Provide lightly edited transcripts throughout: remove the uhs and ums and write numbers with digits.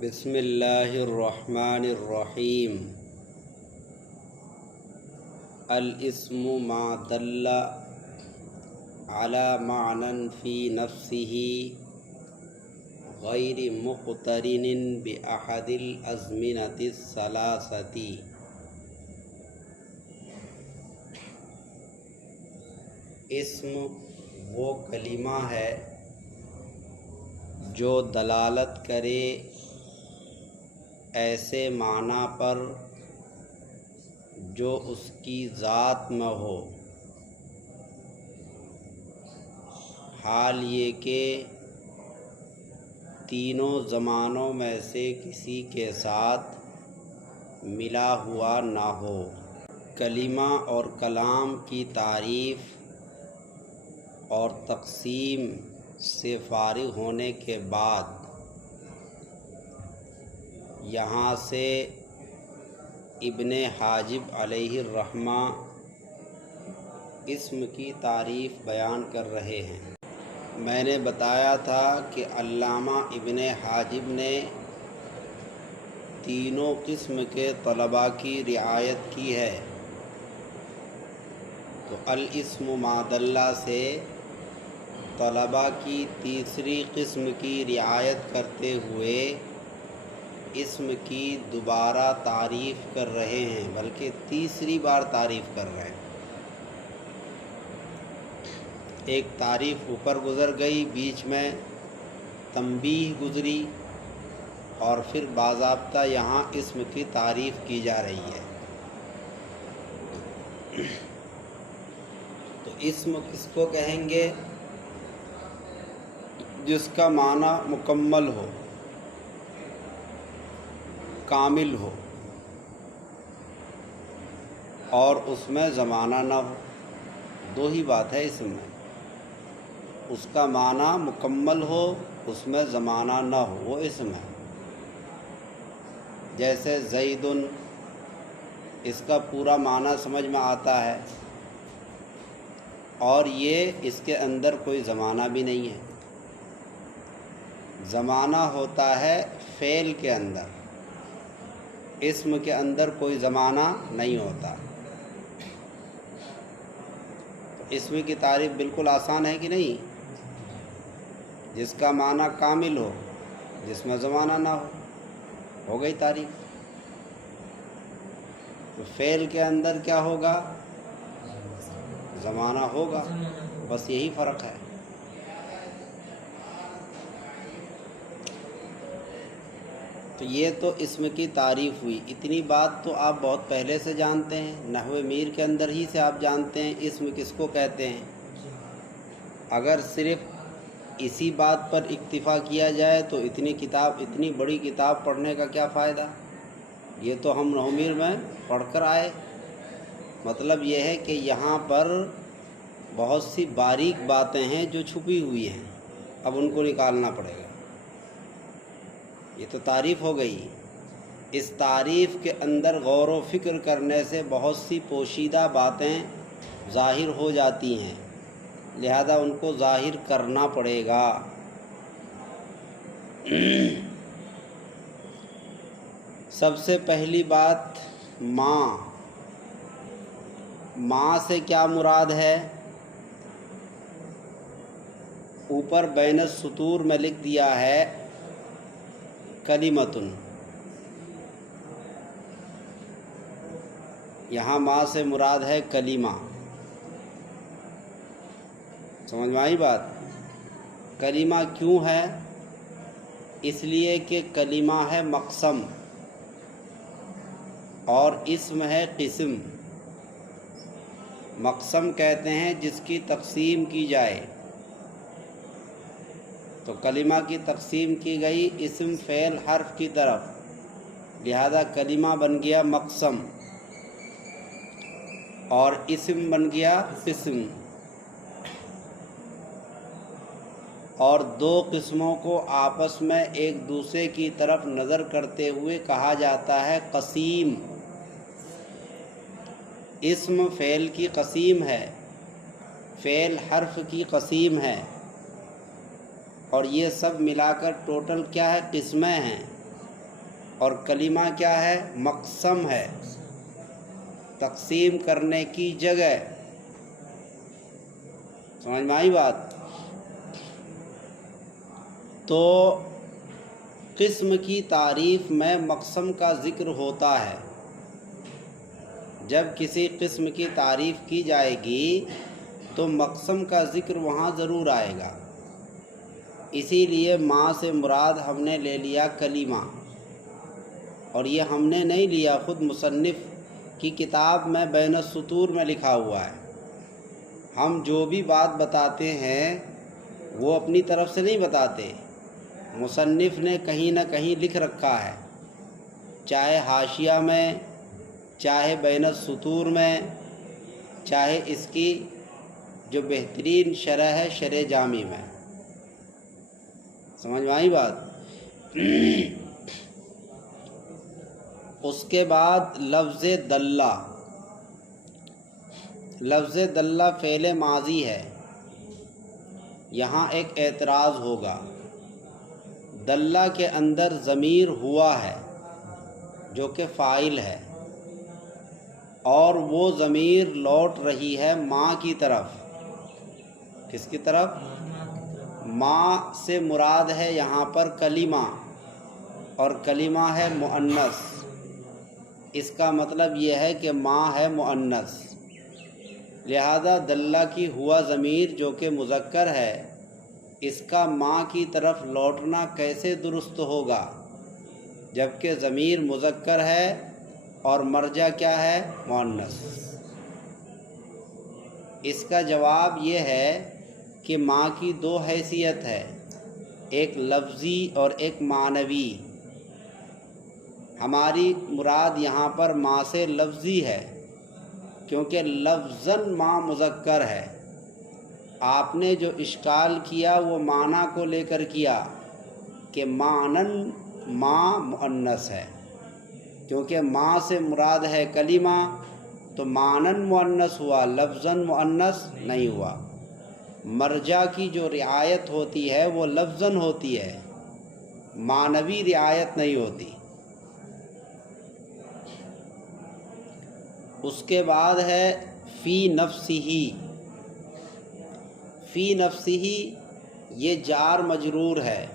بسم اللہ الرحمن الرحیم۔ الاسم ما دل على معنى في نفسه غیر مقترن بأحد الأزمنة الثلاثة۔ اسم وہ کلمہ ہے جو دلالت کرے ایسے معنی پر جو اس کی ذات میں ہو، حال یہ کہ تینوں زمانوں میں سے کسی کے ساتھ ملا ہوا نہ ہو۔ کلمہ اور کلام کی تعریف اور تقسیم سے فارغ ہونے کے بعد یہاں سے ابن حاجب علیہ الرحمہ اسم کی تعریف بیان کر رہے ہیں۔ میں نے بتایا تھا کہ علامہ ابن حاجب نے تینوں قسم کے طلباء کی رعایت کی ہے، تو الاسم ما دل سے طلباء کی تیسری قسم کی رعایت کرتے ہوئے اسم کی دوبارہ تعریف کر رہے ہیں، بلکہ تیسری بار تعریف کر رہے ہیں۔ ایک تعریف اوپر گزر گئی، بیچ میں تنبیہ گزری، اور پھر باضابطہ یہاں اسم کی تعریف کی جا رہی ہے۔ تو اسم کس کو کہیں گے؟ جس کا معنی مکمل ہو، کامل ہو، اور اس میں زمانہ نہ ہو۔ دو ہی بات ہے اسم میں، اس کا معنی مکمل ہو، اس میں زمانہ نہ ہو، وہ اسم ہے۔ جیسے زیدن، اس کا پورا معنی سمجھ میں آتا ہے، اور یہ اس کے اندر کوئی زمانہ بھی نہیں ہے۔ زمانہ ہوتا ہے فعل کے اندر، اسم کے اندر کوئی زمانہ نہیں ہوتا۔ اسم کی تعریف بالکل آسان ہے کہ نہیں؟ جس کا معنی کامل ہو، جس میں زمانہ نہ ہو گئی تعریف۔ تو فعل کے اندر کیا ہوگا؟ زمانہ ہوگا، بس یہی فرق ہے۔ تو یہ تو اسم کی تعریف ہوئی۔ اتنی بات تو آپ بہت پہلے سے جانتے ہیں، نحو میر کے اندر ہی سے آپ جانتے ہیں اسم کس کو کہتے ہیں۔ اگر صرف اسی بات پر اکتفا کیا جائے تو اتنی بڑی کتاب پڑھنے کا کیا فائدہ؟ یہ تو ہم نحو میر میں پڑھ کر آئے۔ مطلب یہ ہے کہ یہاں پر بہت سی باریک باتیں ہیں جو چھپی ہوئی ہیں، اب ان کو نکالنا پڑے گا۔ یہ تو تعریف ہو گئی، اس تعریف کے اندر غور و فکر کرنے سے بہت سی پوشیدہ باتیں ظاہر ہو جاتی ہیں، لہذا ان کو ظاہر کرنا پڑے گا۔ سب سے پہلی بات ماں سے کیا مراد ہے؟ اوپر بین السطور میں لکھ دیا ہے کلمتن، یہاں ماں سے مراد ہے کلمہ۔ سمجھ میں آئی بات؟ کلمہ کیوں ہے؟ اس لیے کہ کلمہ ہے مقسم اور اسم ہے قسم۔ مقسم کہتے ہیں جس کی تقسیم کی جائے، تو کلمہ کی تقسیم کی گئی اسم فعل حرف کی طرف، لہذا کلمہ بن گیا مقسم اور اسم بن گیا قسم۔ اور دو قسموں کو آپس میں ایک دوسرے کی طرف نظر کرتے ہوئے کہا جاتا ہے قسیم۔ اسم فعل کی قسیم ہے، فعل حرف کی قسیم ہے، اور یہ سب ملا کر ٹوٹل کیا ہے؟ قسمیں ہیں۔ اور کلمہ کیا ہے؟ مقسم ہے، تقسیم کرنے کی جگہ۔ سمجھ میں آئی بات؟ تو قسم کی تعریف میں مقسم کا ذکر ہوتا ہے۔ جب کسی قسم کی تعریف کی جائے گی تو مقسم کا ذکر وہاں ضرور آئے گا۔ اسی لیے ماں سے مراد ہم نے لے لیا کلمہ، اور یہ ہم نے نہیں لیا، خود مصنف کی کتاب میں بین السطور میں لکھا ہوا ہے۔ ہم جو بھی بات بتاتے ہیں وہ اپنی طرف سے نہیں بتاتے، مصنف نے کہیں نہ کہیں لکھ رکھا ہے، چاہے حاشیہ میں، چاہے بین السطور میں، چاہے اس کی جو بہترین شرح ہے شرح جامی میں۔ سمجھ میں آئی بات؟ اس کے بعد لفظ دلہ۔ لفظ دلہ فعل ماضی ہے۔ یہاں ایک اعتراض ہوگا، دلہ کے اندر ضمیر ہوا ہے جو کہ فاعل ہے، اور وہ ضمیر لوٹ رہی ہے ماں کی طرف۔ کس کی طرف؟ ماں سے مراد ہے یہاں پر کلمہ، اور کلمہ ہے مؤنث۔ اس کا مطلب یہ ہے کہ ماں ہے مؤنث، لہذا دلہ کی ہوا ضمیر جو کہ مذکر ہے، اس کا ماں کی طرف لوٹنا کیسے درست ہوگا جبکہ ضمیر مذکر ہے اور مرجع کیا ہے؟ مؤنث۔ اس کا جواب یہ ہے کہ ماں کی دو حیثیت ہے، ایک لفظی اور ایک معنوی۔ ہماری مراد یہاں پر ماں سے لفظی ہے، کیونکہ لفظاً ماں مذکر ہے۔ آپ نے جو اشکال کیا وہ معنی کو لے کر کیا کہ معنن ماں مؤنث ہے، کیونکہ ماں سے مراد ہے کلمہ، تو معنن مؤنث ہوا، لفظاً مؤنث نہیں ہوا۔ مرجع کی جو رعایت ہوتی ہے وہ لفظاً ہوتی ہے، معنوی رعایت نہیں ہوتی۔ اس کے بعد ہے فی نفسہ۔ فی نفسہ یہ جار مجرور ہے۔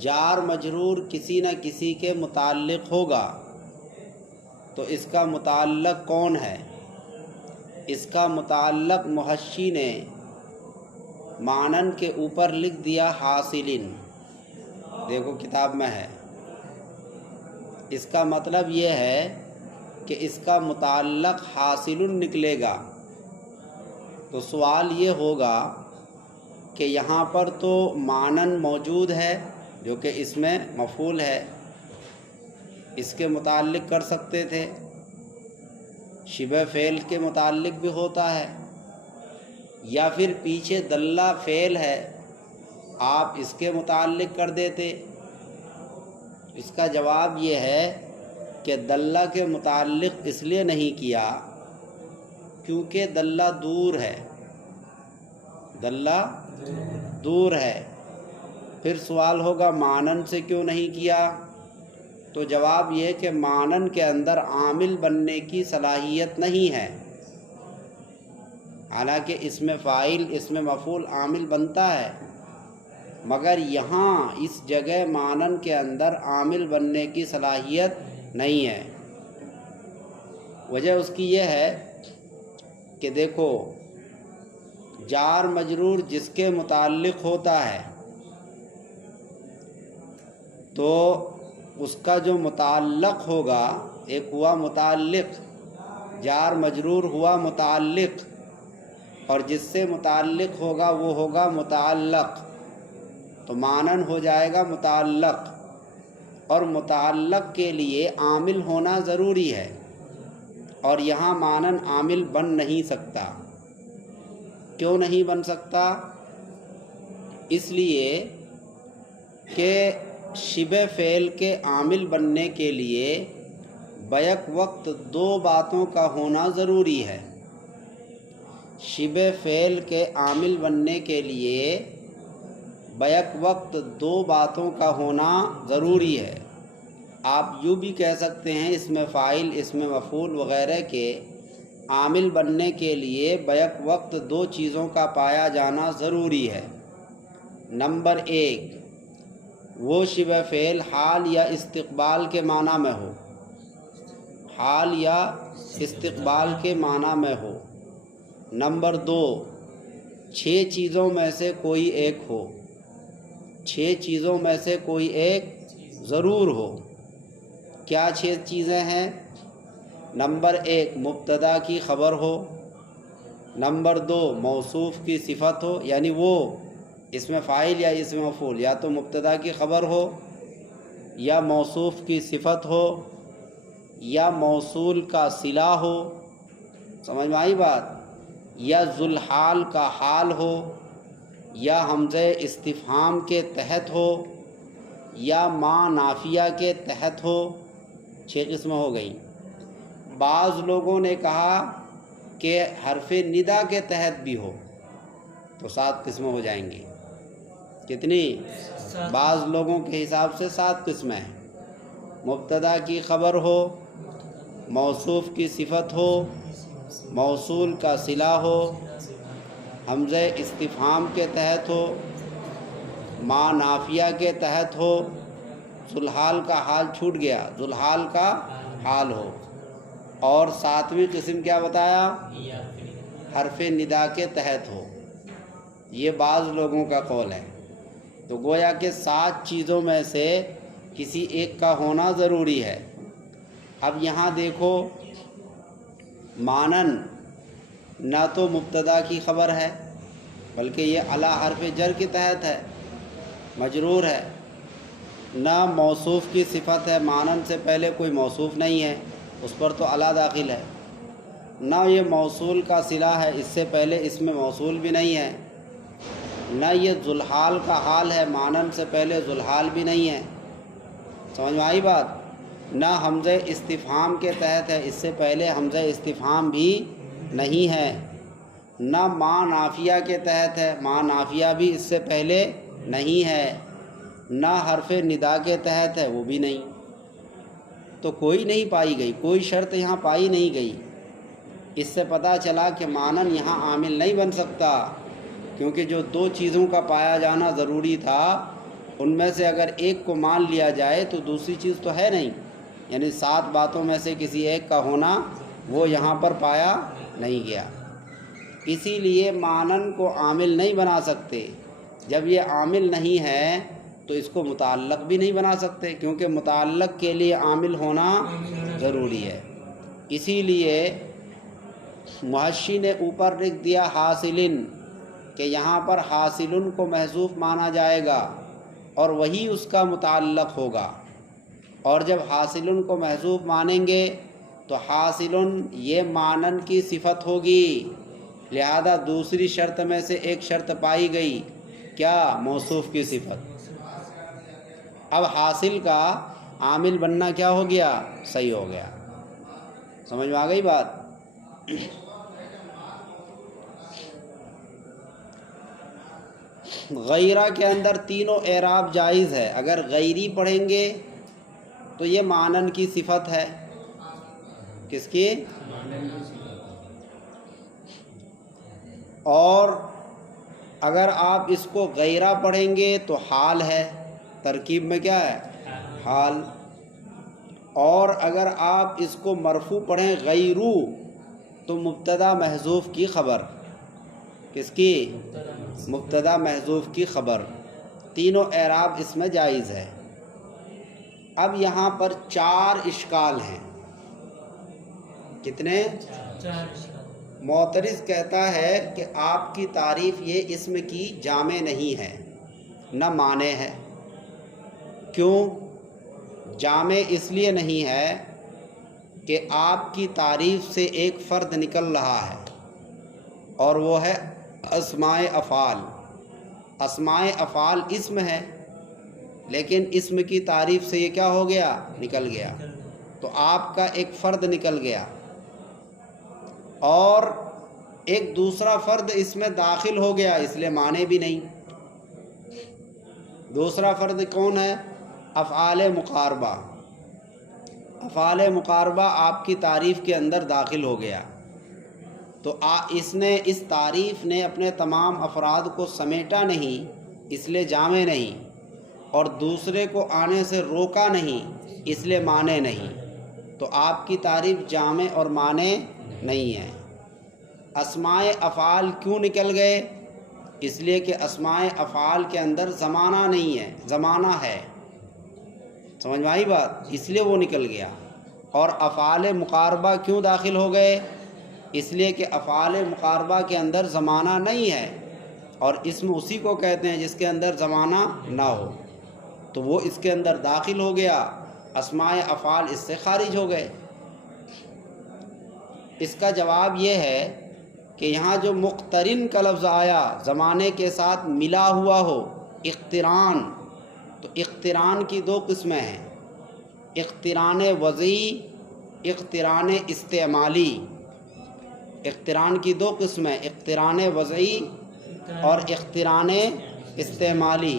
جار مجرور کسی نہ کسی کے متعلق ہوگا، تو اس کا متعلق کون ہے؟ اس کا متعلق محشی نے معنن کے اوپر لکھ دیا حاصلن، دیکھو کتاب میں ہے۔ اس کا مطلب یہ ہے کہ اس کا متعلق حاصلن نکلے گا۔ تو سوال یہ ہوگا کہ یہاں پر تو معنن موجود ہے جو کہ اس میں مفعول ہے، اس کے متعلق کر سکتے تھے، شبہ فعل کے متعلق بھی ہوتا ہے، یا پھر پیچھے دلہ فعل ہے آپ اس کے متعلق کر دیتے۔ اس کا جواب یہ ہے کہ دلہ کے متعلق اس لیے نہیں کیا کیونکہ دلہ دور ہے، دلہ دور ہے۔ پھر سوال ہوگا معنن سے کیوں نہیں کیا؟ تو جواب یہ کہ معنن کے اندر عامل بننے کی صلاحیت نہیں ہے، حالانکہ اس میں فاعل، اس میں مفعول عامل بنتا ہے، مگر یہاں اس جگہ معنن کے اندر عامل بننے کی صلاحیت نہیں ہے۔ وجہ اس کی یہ ہے کہ دیکھو جار مجرور جس کے متعلق ہوتا ہے تو اس کا جو متعلق ہوگا، ایک ہوا متعلق، جار مجرور ہوا متعلق، اور جس سے متعلق ہوگا وہ ہوگا متعلق، تو معنن ہو جائے گا متعلق، اور متعلق کے لیے عامل ہونا ضروری ہے، اور یہاں معنن عامل بن نہیں سکتا۔ کیوں نہیں بن سکتا؟ اس لیے کہ شبہ فعل کے عامل بننے کے لیے بیک وقت دو باتوں کا ہونا ضروری ہے۔ شبہ فعل کے عامل بننے کے لیے بیک وقت دو باتوں کا ہونا ضروری ہے۔ آپ یوں بھی کہہ سکتے ہیں اس میں فاعل اس میں مفعول وغیرہ کے عامل بننے کے لیے بیک وقت دو چیزوں کا پایا جانا ضروری ہے۔ نمبر ایک، وہ شبہ فعل حال یا استقبال کے معنی میں ہو، حال یا استقبال کے معنی میں ہو۔ نمبر دو، 6 چیزوں میں سے کوئی ایک ہو، 6 چیزوں میں سے کوئی ایک ضرور ہو۔ کیا 6 چیزیں ہیں؟ نمبر 1، مبتدا کی خبر ہو۔ نمبر 2، موصوف کی صفت ہو، یعنی وہ اس میں فاعل یا اس میں مفعول یا تو مبتدا کی خبر ہو یا موصوف کی صفت ہو یا موصول کا صلہ ہو، سمجھ میں آئی بات، یا ذوالحال کا حال ہو یا حمزہ استفہام کے تحت ہو یا ما نافیہ کے تحت ہو۔ 6 قسمیں ہو گئیں۔ بعض لوگوں نے کہا کہ حرف ندا کے تحت بھی ہو تو 7 قسمیں ہو جائیں گی۔ کتنی؟ بعض لوگوں کے حساب سے 7 قسمیں ہیں۔ مبتدا کی خبر ہو، موصوف کی صفت ہو، موصول کا صلہ ہو، حمزہ استفہام کے تحت ہو، ما نافیہ کے تحت ہو، ذوالحال کا حال چھوٹ گیا، ذوالحال کا حال ہو، اور 7ویں قسم کیا بتایا؟ حرف ندا کے تحت ہو۔ یہ بعض لوگوں کا قول ہے۔ تو گویا کہ 7 چیزوں میں سے کسی ایک کا ہونا ضروری ہے۔ اب یہاں دیکھو، مانن نہ تو مبتدا کی خبر ہے بلکہ یہ علی حرف جر کے تحت ہے، مجرور ہے، نہ موصوف کی صفت ہے، مانن سے پہلے کوئی موصوف نہیں ہے، اس پر تو علی داخل ہے، نہ یہ موصول کا صلہ ہے، اس سے پہلے اس میں موصول بھی نہیں ہے، نہ یہ ذوالحال کا حال ہے، مانن سے پہلے ذوالحال بھی نہیں ہے، سمجھ میں آئی بات، نہ حمزہ استفہام کے تحت ہے، اس سے پہلے حمزہ استفہام بھی نہیں ہے، نہ ما نافیہ کے تحت ہے، ما نافیہ بھی اس سے پہلے نہیں ہے، نہ حرف ندا کے تحت ہے، وہ بھی نہیں، تو کوئی نہیں پائی گئی، کوئی شرط یہاں پائی نہیں گئی۔ اس سے پتہ چلا کہ مانن یہاں عامل نہیں بن سکتا، کیونکہ جو 2 چیزوں کا پایا جانا ضروری تھا ان میں سے اگر ایک کو مان لیا جائے تو دوسری چیز تو ہے نہیں، یعنی 7 باتوں میں سے کسی ایک کا ہونا وہ یہاں پر پایا نہیں گیا، اسی لیے مانن کو عامل نہیں بنا سکتے۔ جب یہ عامل نہیں ہے تو اس کو متعلق بھی نہیں بنا سکتے، کیونکہ متعلق کے لیے عامل ہونا ضروری ہے۔ اسی لیے محشی نے اوپر لکھ دیا حاصلن، کہ یہاں پر حاصلن کو محذوف مانا جائے گا اور وہی اس کا متعلق ہوگا، اور جب حاصلن کو محذوف مانیں گے تو حاصلن یہ مانن کی صفت ہوگی، لہذا دوسری شرط میں سے ایک شرط پائی گئی، کیا؟ موصوف کی صفت۔ اب حاصل کا عامل بننا کیا ہو گیا؟ صحیح ہو گیا، سمجھ میں آ گئی بات۔ غیرہ کے اندر تینوں اعراب جائز ہے، اگر غیری پڑھیں گے تو یہ مانن کی صفت ہے، کس کی؟ اور اگر آپ اس کو غیرہ پڑھیں گے تو حال ہے، ترکیب میں کیا ہے؟ حال۔ اور اگر آپ اس کو مرفوع پڑھیں غیرو تو مبتدا محذوف کی خبر، کس کی؟ مبتدا محذوف کی خبر، تینوں اعراب اس میں جائز ہے۔ اب یہاں پر 4 اشکال ہیں، کتنے؟ 4۔ معترض کہتا ہے کہ آپ کی تعریف یہ اسم کی جامع نہیں ہے، نہ معنی ہے۔ کیوں جامع؟ اس لیے نہیں ہے کہ آپ کی تعریف سے ایک فرد نکل رہا ہے اور وہ ہے اسماء افعال۔ اسماء افعال اسم ہے، لیکن اسم کی تعریف سے یہ کیا ہو گیا؟ نکل گیا، تو آپ کا ایک فرد نکل گیا، اور ایک دوسرا فرد اس میں داخل ہو گیا، اس لیے معنی بھی نہیں۔ دوسرا فرد کون ہے؟ افعال مقاربہ، افعال مقاربہ آپ کی تعریف کے اندر داخل ہو گیا تو اس تعریف نے اپنے تمام افراد کو سمیٹا نہیں، اس لیے جامع نہیں، اور دوسرے کو آنے سے روکا نہیں، اس لیے مانع نہیں، تو آپ کی تعریف جامع اور مانع نہیں ہے۔ اسماء افعال کیوں نکل گئے؟ اس لیے کہ اسماء افعال کے اندر زمانہ نہیں ہے، زمانہ ہے، سمجھ میں آئی بات؟ اس لیے وہ نکل گیا۔ اور افعال مقاربہ کیوں داخل ہو گئے؟ اس لیے کہ افعال مقاربہ کے اندر زمانہ نہیں ہے، اور اسم اسی کو کہتے ہیں جس کے اندر زمانہ نہ ہو، تو وہ اس کے اندر داخل ہو گیا، اسماء افعال اس سے خارج ہو گئے۔ اس کا جواب یہ ہے کہ یہاں جو مقترن کا لفظ آیا، زمانے کے ساتھ ملا ہوا ہو، اقتران، تو اقتران کی دو قسمیں ہیں، اقتران وضعی، اقتران استعمالی۔ اقتران کی دو قسمیں، اقتران وضعی اور اقتران استعمالی۔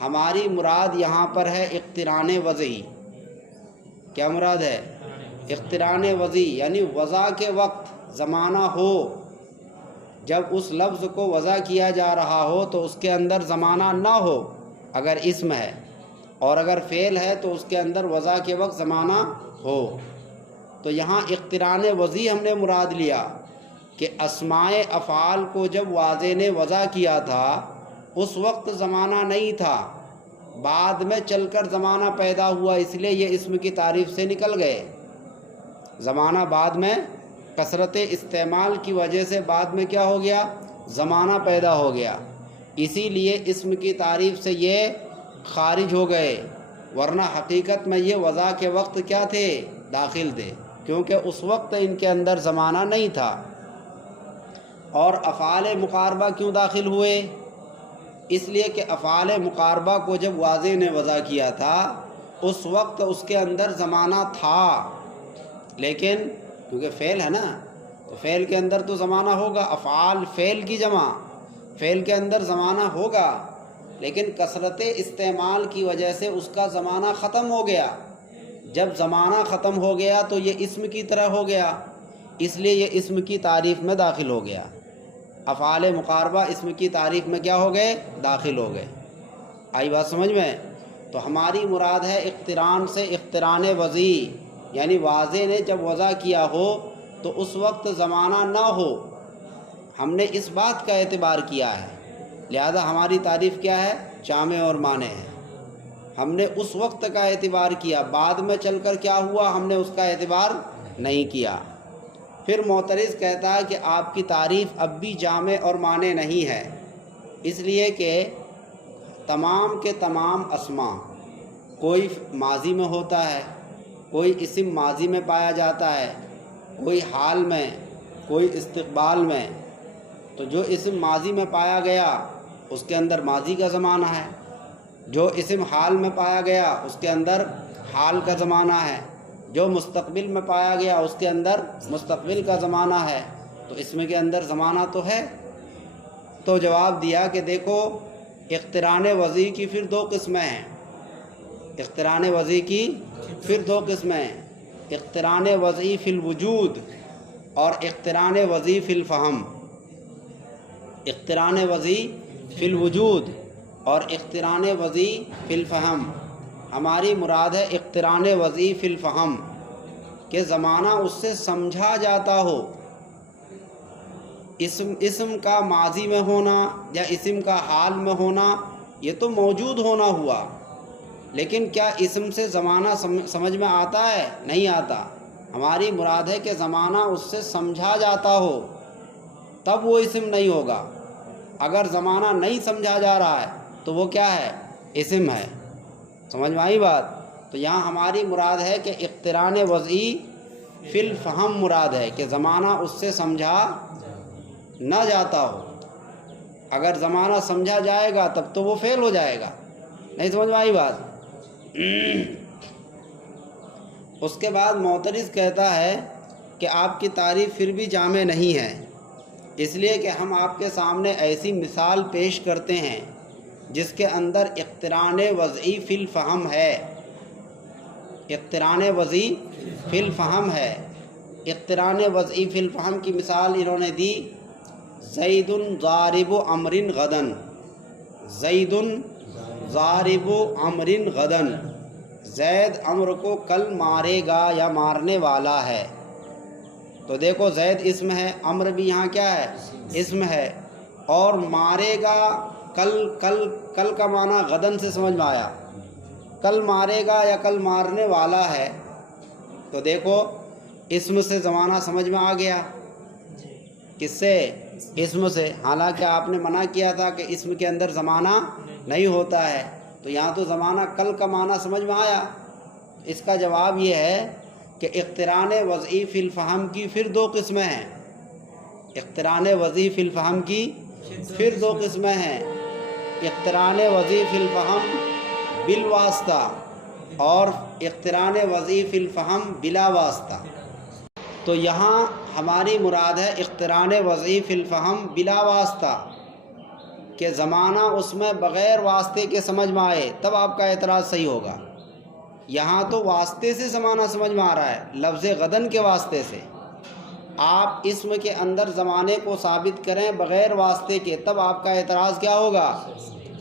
ہماری مراد یہاں پر ہے اقتران وضعی۔ کیا مراد ہے؟ اقتران وضعی یعنی وضع کے وقت زمانہ ہو، جب اس لفظ کو وضع کیا جا رہا ہو تو اس کے اندر زمانہ نہ ہو اگر اسم ہے، اور اگر فعل ہے تو اس کے اندر وضع کے وقت زمانہ ہو۔ تو یہاں اقتران وضعی ہم نے مراد لیا کہ اسماء افعال کو جب واضح نے وضع کیا تھا اس وقت زمانہ نہیں تھا، بعد میں چل کر زمانہ پیدا ہوا، اس لیے یہ اسم کی تعریف سے نکل گئے۔ زمانہ بعد میں کثرت استعمال کی وجہ سے بعد میں کیا ہو گیا؟ زمانہ پیدا ہو گیا، اسی لیے اسم کی تعریف سے یہ خارج ہو گئے، ورنہ حقیقت میں یہ وضع کے وقت کیا تھے؟ داخل تھے، کیونکہ اس وقت ان کے اندر زمانہ نہیں تھا۔ اور افعال مقاربہ کیوں داخل ہوئے؟ اس لیے کہ افعال مقاربہ کو جب واضح نے وضع کیا تھا اس وقت اس کے اندر زمانہ تھا، لیکن کیونکہ فعل ہے نا تو فعل کے اندر تو زمانہ ہوگا، افعال فعل کی جمع، فعل کے اندر زمانہ ہوگا، لیکن کثرت استعمال کی وجہ سے اس کا زمانہ ختم ہو گیا۔ جب زمانہ ختم ہو گیا تو یہ اسم کی طرح ہو گیا، اس لیے یہ اسم کی تعریف میں داخل ہو گیا۔ افعال مقاربہ اسم کی تعریف میں کیا ہو گئے؟ داخل ہو گئے۔ آئی بات سمجھ میں؟ تو ہماری مراد ہے اقتران سے اقتران وضعی، یعنی واضح نے جب وضع کیا ہو تو اس وقت زمانہ نہ ہو، ہم نے اس بات کا اعتبار کیا ہے، لہذا ہماری تعریف کیا ہے؟ جامع اور مانع ہے۔ ہم نے اس وقت کا اعتبار کیا، بعد میں چل کر کیا ہوا ہم نے اس کا اعتبار نہیں کیا۔ پھر معترض کہتا ہے کہ آپ کی تعریف اب بھی جامع اور مانع نہیں ہے، اس لیے کہ تمام کے تمام اسماء، کوئی ماضی میں ہوتا ہے، کوئی اسم ماضی میں پایا جاتا ہے، کوئی حال میں، کوئی استقبال میں، تو جو اسم ماضی میں پایا گیا اس کے اندر ماضی کا زمانہ ہے، جو اسم حال میں پایا گیا اس کے اندر حال کا زمانہ ہے، جو مستقبل میں پایا گیا اس کے اندر مستقبل کا زمانہ ہے، تو اسم کے اندر زمانہ تو ہے۔ تو جواب دیا کہ دیکھو اقتران وضعی کی پھر دو قسمیں ہیں، اقتران وضعی کی پھر دو قسمیں ہیں، اقتران وضعی فی الوجود اور اقتران وضعی فی الفہم۔ اقتران وضعی فی الوجود اور اقتران وضعی فی الفہم، ہماری مراد ہے اقتران وضعی فی الفہم، کہ زمانہ اس سے سمجھا جاتا ہو۔ اسم کا ماضی میں ہونا یا اسم کا حال میں ہونا یہ تو موجود ہونا ہوا، لیکن کیا اسم سے زمانہ سمجھ میں آتا ہے؟ نہیں آتا۔ ہماری مراد ہے کہ زمانہ اس سے سمجھا جاتا ہو تب وہ اسم نہیں ہوگا، اگر زمانہ نہیں سمجھا جا رہا ہے تو وہ کیا ہے؟ اسم ہے۔ سمجھ میں آئی بات؟ تو یہاں ہماری مراد ہے کہ اقتران وضعی فی الفہم مراد ہے کہ زمانہ اس سے سمجھا نہ جاتا ہو، اگر زمانہ سمجھا جائے گا تب تو وہ فعل ہو جائے گا۔ نہیں سمجھ میں آئی بات؟ اس کے بعد معترض کہتا ہے کہ آپ کی تعریف پھر بھی جامع نہیں ہے، اس لیے کہ ہم آپ کے سامنے ایسی مثال پیش کرتے ہیں جس کے اندر اقتران وضعی فی الفہم ہے، اقتران وضعی فی الفہم ہے۔ اقتران وضعی فی الفہم کی مثال انہوں نے دی زید ضارب عمر غدا، زید ضارب عمر غدا، زید عمر کو کل مارے گا یا مارنے والا ہے۔ تو دیکھو زید اسم ہے، عمر بھی یہاں کیا ہے؟ اسم ہے، اور مارے گا کل، کل کا معنی غدن سے سمجھ میں آیا، کل مارے گا یا کل مارنے والا ہے۔ تو دیکھو اسم سے زمانہ سمجھ میں آ گیا، کس سے؟ اسم سے، حالانکہ آپ نے منع کیا تھا کہ اسم کے اندر زمانہ نہیں ہوتا ہے، تو یہاں تو زمانہ کل کا معنی سمجھ میں آیا۔ اس کا جواب یہ ہے کہ اقتران وضعی فی الفہم کی پھر دو قسمیں ہیں، اقتران وضعی فی الفہم کی پھر دو قسمیں ہیں، اقتران وضعی فی الفہم بالواسطہ اور اقتران وضعی فی الفہم بلا واسطہ۔ تو یہاں ہماری مراد ہے اقتران وضعی فی الفہم بلا واسطہ، کہ زمانہ اس میں بغیر واسطے کے سمجھ میں آئے، تب آپ کا اعتراض صحیح ہوگا۔ یہاں تو واسطے سے زمانہ سمجھ میں آ رہا ہے، لفظ غدن کے واسطے سے۔ آپ اسم کے اندر زمانے کو ثابت کریں بغیر واسطے کے، تب آپ کا اعتراض کیا ہوگا؟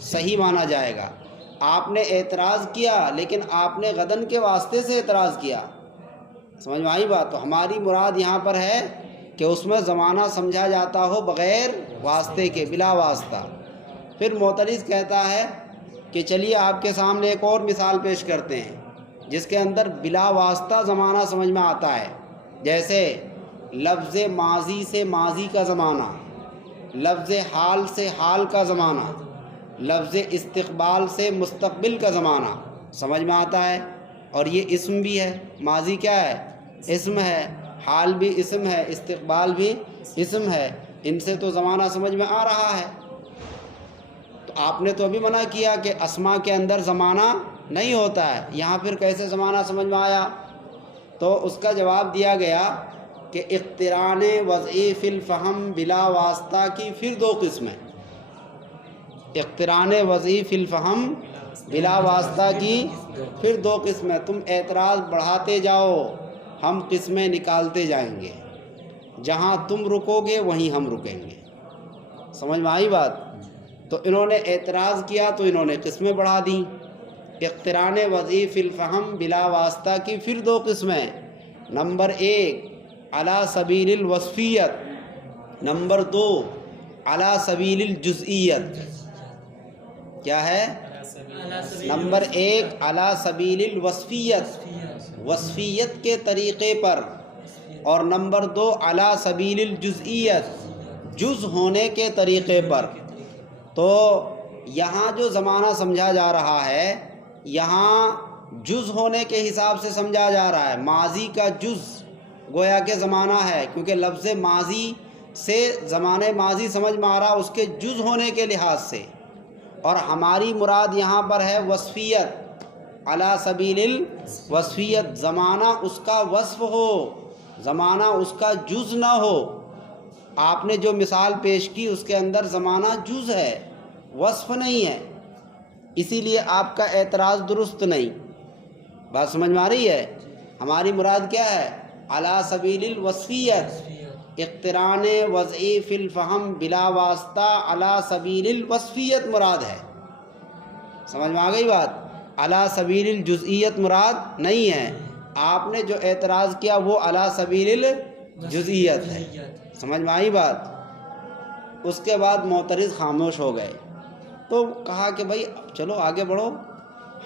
صحیح مانا جائے گا۔ آپ نے اعتراض کیا لیکن آپ نے غدن کے واسطے سے اعتراض کیا، سمجھ میں آئی بات؟ تو ہماری مراد یہاں پر ہے کہ اس میں زمانہ سمجھا جاتا ہو بغیر واسطے کے، بلا واسطہ۔ پھر معترض کہتا ہے کہ چلیے آپ کے سامنے ایک اور مثال پیش کرتے ہیں جس کے اندر بلا واسطہ زمانہ سمجھ میں آتا ہے، جیسے لفظ ماضی سے ماضی کا زمانہ، لفظ حال سے حال کا زمانہ، لفظ استقبال سے مستقبل کا زمانہ سمجھ میں آتا ہے، اور یہ اسم بھی ہے۔ ماضی کیا ہے؟ اسم ہے، حال بھی اسم ہے، استقبال بھی اسم ہے، ان سے تو زمانہ سمجھ میں آ رہا ہے۔ تو آپ نے تو ابھی منع کیا کہ اسماء کے اندر زمانہ نہیں ہوتا ہے، یہاں پھر کیسے زمانہ سمجھ میں آیا؟ تو اس کا جواب دیا گیا کہ اقتران وضعی فی الفہم بلا واسطہ کی پھر دو قسمیں، اقتران وضعی فی الفہم بلا واسطہ کی پھر دو قسمیں۔ تم اعتراض بڑھاتے جاؤ، ہم قسمیں نکالتے جائیں گے، جہاں تم رکو گے وہیں ہم رکیں گے۔ سمجھ میں آئی بات؟ تو انہوں نے اعتراض کیا تو انہوں نے قسمیں بڑھا دیں۔ اقتران وضعی فی الفہم بلا واسطہ کی پھر دو قسمیں، نمبر ایک علی سبیل الوصفیت، نمبر دو علی سبیل الجزئیت۔ کیا ہے؟ نمبر ایک علی سبیل الوصفیت، وصفیت کے طریقے پر، اور نمبر دو علی سبیل الجزئیت، جز ہونے کے طریقے پر۔ تو یہاں جو زمانہ سمجھا جا رہا ہے، یہاں جز ہونے کے حساب سے سمجھا جا رہا ہے، ماضی کا جز گویا کہ زمانہ ہے، کیونکہ لفظ ماضی سے زمانہ ماضی سمجھ میں آ رہا اس کے جز ہونے کے لحاظ سے، اور ہماری مراد یہاں پر ہے وصفیت، علی سبیل الوصفیت، زمانہ اس کا وصف ہو، زمانہ اس کا جز نہ ہو۔ آپ نے جو مثال پیش کی اس کے اندر زمانہ جز ہے، وصف نہیں ہے، اسی لیے آپ کا اعتراض درست نہیں۔ بات سمجھ میں آ رہی ہے؟ ہماری مراد کیا ہے؟ علی سبیل الوصفیت، اقتران وضعی فی الفہم بلا واسطہ علی سبیل الوصفیت مراد ہے۔ سمجھ میں آ گئی بات؟ علی سبیل الجزئیت مراد نہیں ہے۔ آپ نے جو اعتراض کیا وہ علی سبیل الجزئیت ہے۔ سمجھ میں آئی بات؟ اس کے بعد معترض خاموش ہو گئے، تو کہا کہ بھائی چلو آگے بڑھو،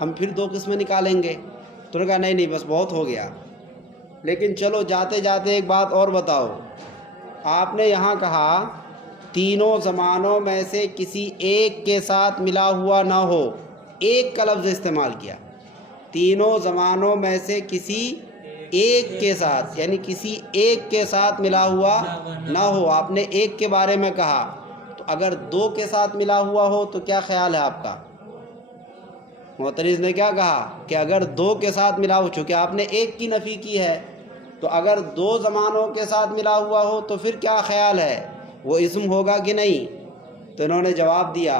ہم پھر دو قسمیں نکالیں گے۔ تو نے کہا نہیں بس بہت ہو گیا، لیکن چلو جاتے جاتے ایک بات اور بتاؤ۔ آپ نے یہاں کہا تینوں زمانوں میں سے کسی ایک کے ساتھ ملا ہوا نہ ہو، ایک کا لفظ استعمال کیا، تینوں زمانوں میں سے کسی ایک کے ساتھ، یعنی کسی ایک کے ساتھ ملا ہوا نہ ہو۔ آپ نے ایک کے بارے میں کہا، تو اگر دو کے ساتھ ملا ہوا ہو تو کیا خیال ہے آپ کا؟ معترض نے کیا کہا کہ اگر دو کے ساتھ ملا ہو، چونکہ آپ نے ایک کی نفی کی ہے، تو اگر دو زمانوں کے ساتھ ملا ہوا ہو تو پھر کیا خیال ہے، وہ اسم ہوگا کہ نہیں؟ تو انہوں نے جواب دیا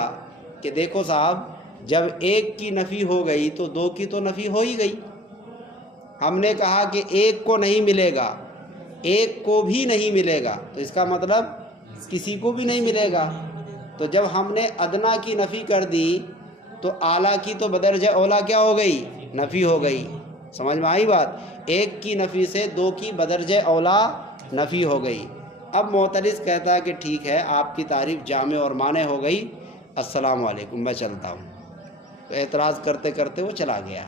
کہ دیکھو صاحب، جب ایک کی نفی ہو گئی تو دو کی تو نفی ہو ہی گئی۔ ہم نے کہا کہ ایک کو نہیں ملے گا، ایک کو بھی نہیں ملے گا، تو اس کا مطلب کسی کو بھی نہیں ملے گا۔ تو جب ہم نے ادنا کی نفی کر دی تو اعلیٰ کی تو بدرجہ اولا کیا ہو گئی؟ نفی ہو گئی۔ سمجھ میں آئی بات؟ ایک کی نفی سے دو کی بدرجہ اولا نفی ہو گئی۔ اب معترض کہتا ہے کہ ٹھیک ہے، آپ کی تعریف جامع اور مانع ہو گئی، السلام علیکم، میں چلتا ہوں۔ تو اعتراض کرتے کرتے وہ چلا گیا۔